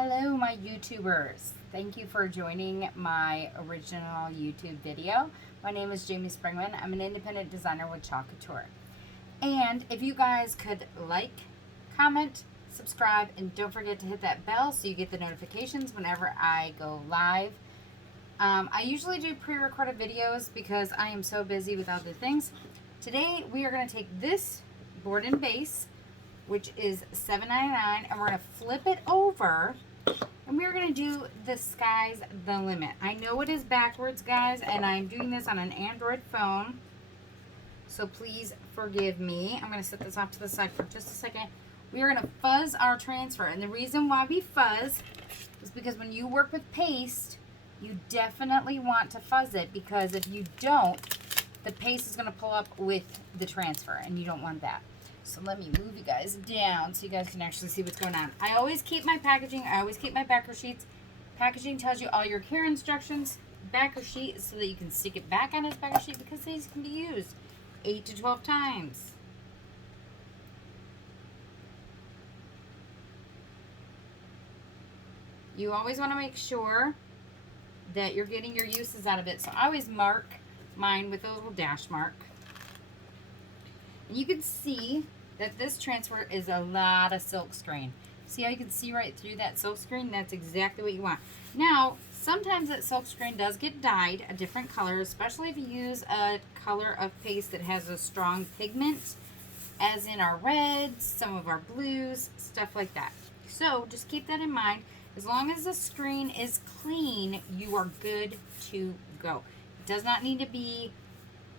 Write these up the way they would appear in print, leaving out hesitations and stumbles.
Hello, my YouTubers. Thank you for joining my original YouTube video. My name is Jamie Springman. I'm an independent designer with Chalk Couture. And if you guys could like, comment, subscribe, and don't forget to hit that bell so you get the notifications whenever I go live. I usually do pre-recorded videos because I am so busy with other things. Today we are going to take this board and base, which is $7.99, and we're going to flip it over, and we're going to do the sky's the limit. I know it is backwards, guys, and I'm doing this on an Android phone, so please forgive me. I'm going to set this off to the side for just a second. We are going to fuzz our transfer, and the reason why we fuzz is because when you work with paste, you definitely want to fuzz it, because if you don't, the paste is going to pull up with the transfer, and you don't want that. So let me move you guys down so you guys can actually see what's going on. I always keep my packaging. I always keep my backer sheets. Packaging tells you all your care instructions. Backer sheet is so that you can stick it back on its backer sheet, because these can be used 8 to 12 times. You always want to make sure that you're getting your uses out of it. So I always mark mine with a little dash mark. And you can see that this transfer is a lot of silk screen. See how you can see right through that silk screen? That's exactly what you want. Now, sometimes that silk screen does get dyed a different color, especially if you use a color of paste that has a strong pigment, as in our reds, some of our blues, stuff like that. So just keep that in mind. As long as the screen is clean, you are good to go. It does not need to be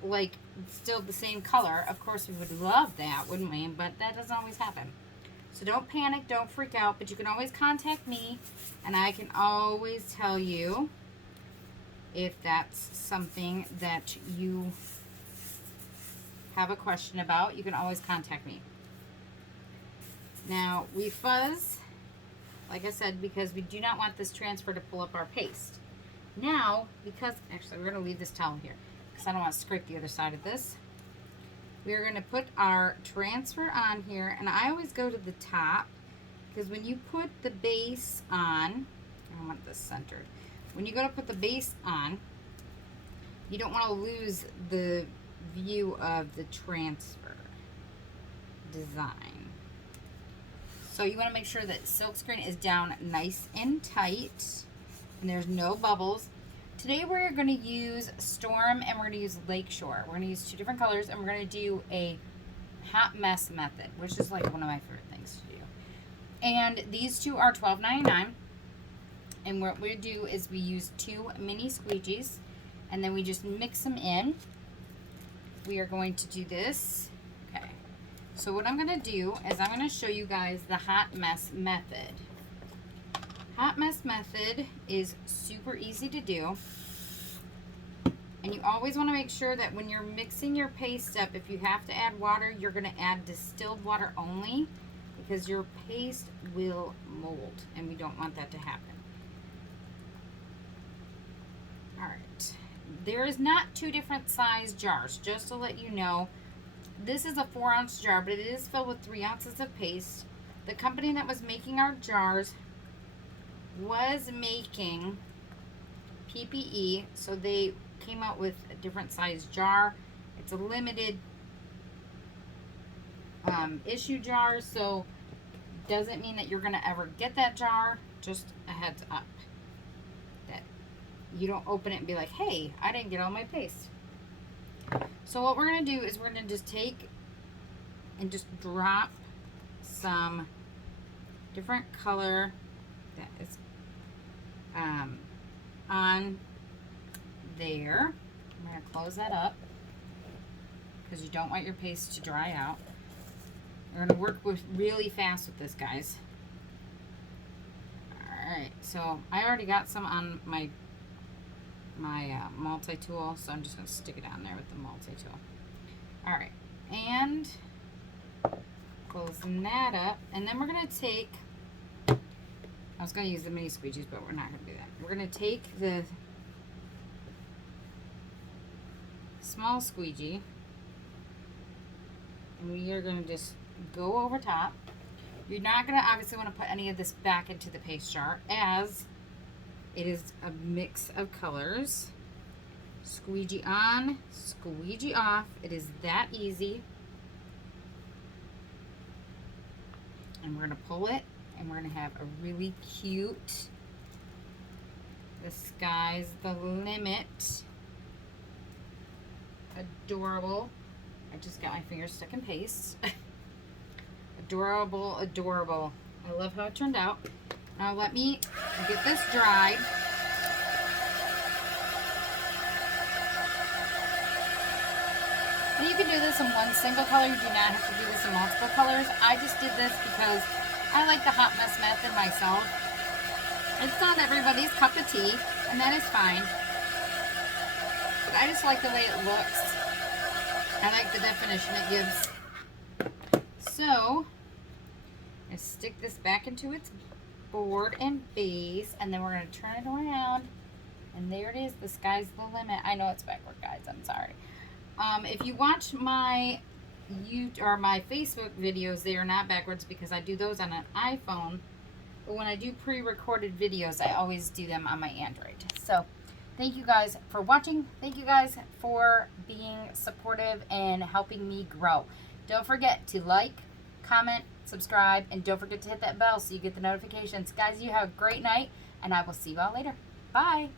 like still the same color. Of course, we would love that, wouldn't we? But that doesn't always happen. So don't panic, don't freak out, but you can always contact me, and I can always tell you if that's something that you have a question about. You can always contact me. Now, we fuzz, like I said, because we do not want this transfer to pull up our paste. Now, because, actually, we're going to leave this towel here, because I don't want to scrape the other side of this. We're going to put our transfer on here, and I always go to the top, because when you put the base on, I want this centered. When you go to put the base on, you don't want to lose the view of the transfer design. So you want to make sure that silk screen is down nice and tight, and there's no bubbles. Today we're going to use Storm, and we're going to use Lakeshore. We're going to use two different colors, and we're going to do a hot mess method, which is like one of my favorite things to do. And these two are $12.99. And what we do is we use 2 mini squeegees, and then we just mix them in. We are going to do this. Okay. So what I'm going to do is I'm going to show you guys the hot mess method. Hot mess method is super easy to do. And you always want to make sure that when you're mixing your paste up, if you have to add water, you're going to add distilled water only, because your paste will mold, and we don't want that to happen. Alright. There is not 2 different size jars, just to let you know. This is a 4-ounce jar, but it is filled with 3 ounces of paste. The company that was making our jars was making PPE, so they came out with a different size jar. It's a limited issue jar, so doesn't mean that you're going to ever get that jar. Just a heads up that you don't open it and be like, hey, I didn't get all my paste. So what we're going to do is we're going to just take and just drop some different color that is on there. I'm going to close that up, because you don't want your paste to dry out. We're going to work really fast with this, guys. Alright, so I already got some on my multi-tool, so I'm just going to stick it on there with the multi-tool. Alright, and closing that up, and then we're going to take, I was going to use the mini squeegees, but we're not going to do that. We're going to take the small squeegee, and we are going to just go over top. You're not going to obviously want to put any of this back into the paste jar, as it is a mix of colors. Squeegee on, squeegee off. It is that easy. And we're going to pull it, and we're going to have a really cute, the sky's the limit, adorable. I just got my fingers stuck in paste. Adorable, adorable. I love how it turned out. Now let me get this dried. And you can do this in one single color. You do not have to do this in multiple colors. I just did this because I like the hot mess method myself. It's not everybody's cup of tea, and that is fine. But I just like the way it looks. I like the definition it gives. So, I stick this back into its board and base, and then we're going to turn it around. And there it is. The sky's the limit. I know it's backward, guys. I'm sorry. If you watch my my Facebook videos, they are not backwards because I do those on an iPhone. But when I do pre-recorded videos, I always do them on my Android. So, thank you guys for watching. Thank you guys for being supportive and helping me grow. Don't forget to like, comment, subscribe, and don't forget to hit that bell so you get the notifications. Guys, you have a great night, and I will see you all later. Bye.